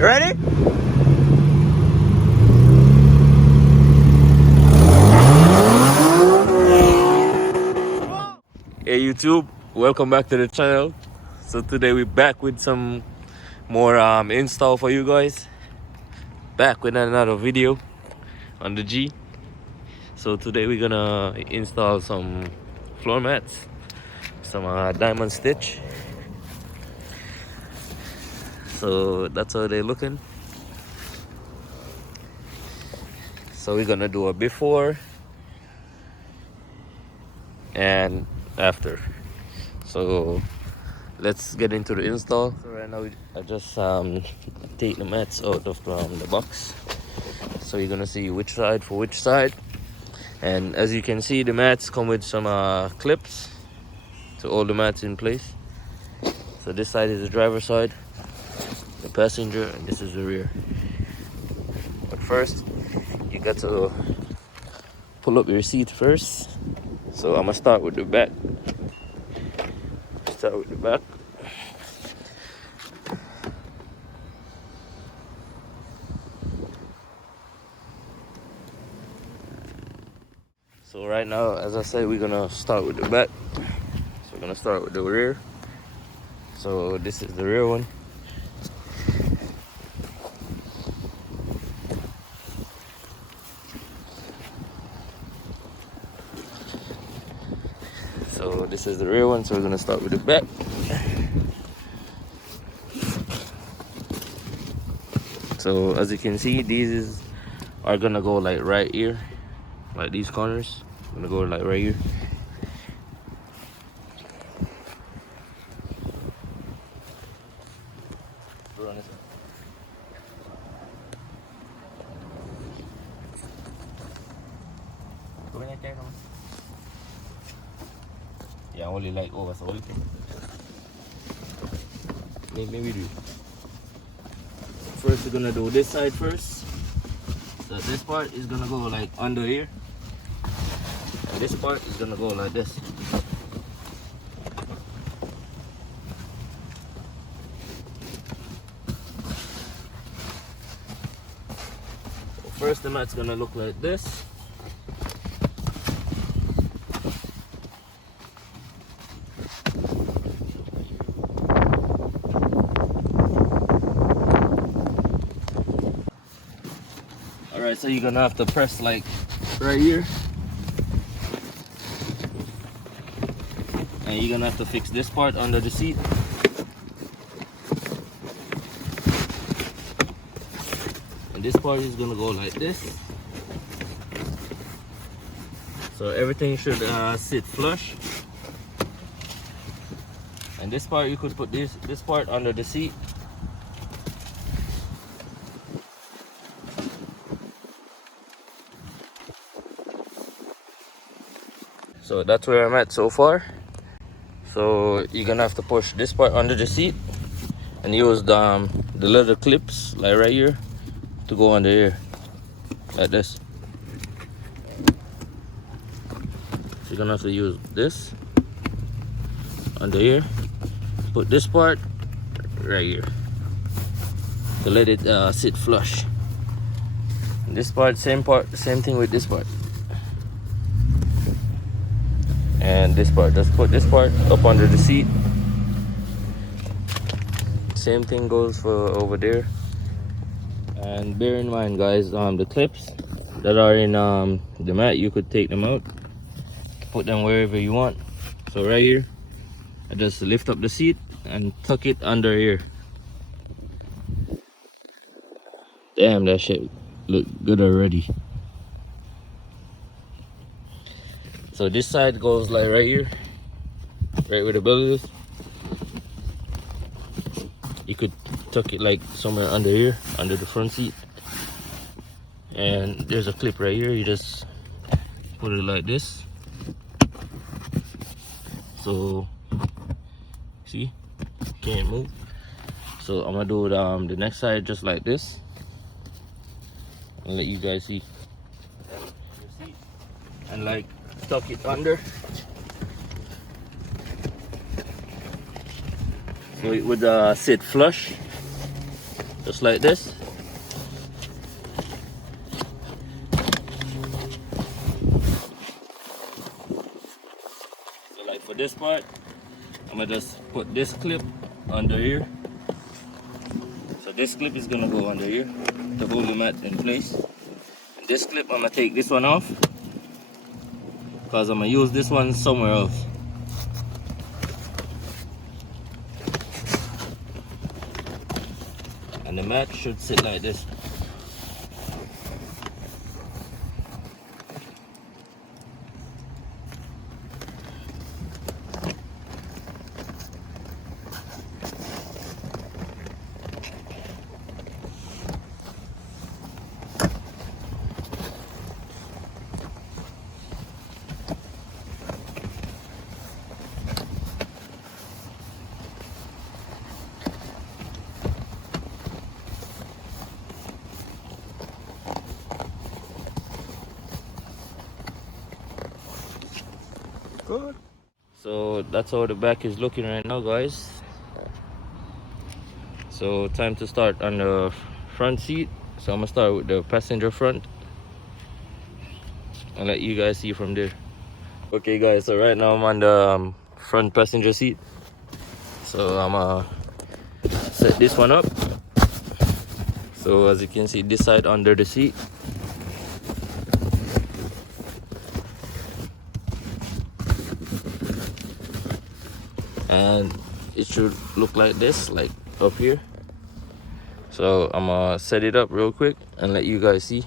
You ready? Hey YouTube, welcome back to the channel. So today we're back with some more install for you guys. Back with another video on the G. So today we're gonna install some floor mats, some diamond stitch. So that's how they're looking. So we're gonna do a before and after. So let's get into the install. So right now I just take the mats out of the box. So you're gonna see which side for which side. And as you can see, the mats come with some clips to hold the mats in place. So this side is the driver's side, the passenger, and this is the rear. But first, you got to pull up your seat first. So I'm gonna start with the back. Start with the back. So right now, as I said, we're gonna start with the back. So we're gonna start with the rear. So this is the rear one. So this is the rear one, so we're gonna start with the back. So as you can see, these are gonna go like right here, like these corners. Gonna go like right here. Yeah, only like over so we can maybe do. First we're gonna do this side first. So this part is gonna go like under here. And this part is gonna go like this. So first the mat's gonna look like this. Alright, so you're gonna have to press like right here. And you're gonna have to fix this part under the seat. And this part is gonna go like this. So everything should sit flush. And this part you could put this part under the seat. So that's where I'm at so far. So you're gonna have to push this part under the seat and use the leather clips like right here to go under here, like this. So you're gonna have to use this under here. Put this part right here to let it sit flush. And this part, same thing with this part. And this part, just put this part up under the seat. Same thing goes for over there. And bear in mind guys, the clips that are in the mat, you could take them out, put them wherever you want. So right here, I just lift up the seat and tuck it under here. Damn, that shit look good already. So this side goes like right here, right where the belly is. You could tuck it like somewhere under here, under the front seat. And there's a clip right here, you just put it like this. So, see, can't move. So I'm gonna do the next side just like this. And let you guys see. And like, tuck it under. So it would sit flush. just like this. So like for this part, I'm gonna just put this clip under here. So this clip is gonna go under here to hold the mat in place. And this clip, I'm gonna take this one off because I'm gonna use this one somewhere else. And the mat should sit like this. Good. So that's how the back is looking right now, guys. So time to start on the front seat. So I'm gonna start with the passenger front and let you guys see from there. Okay guys, so right now I'm on the front passenger seat. So I'm gonna set this one up. So as you can see, this side under the seat. And it should look like this, like up here. So I'm gonna set it up real quick and let you guys see.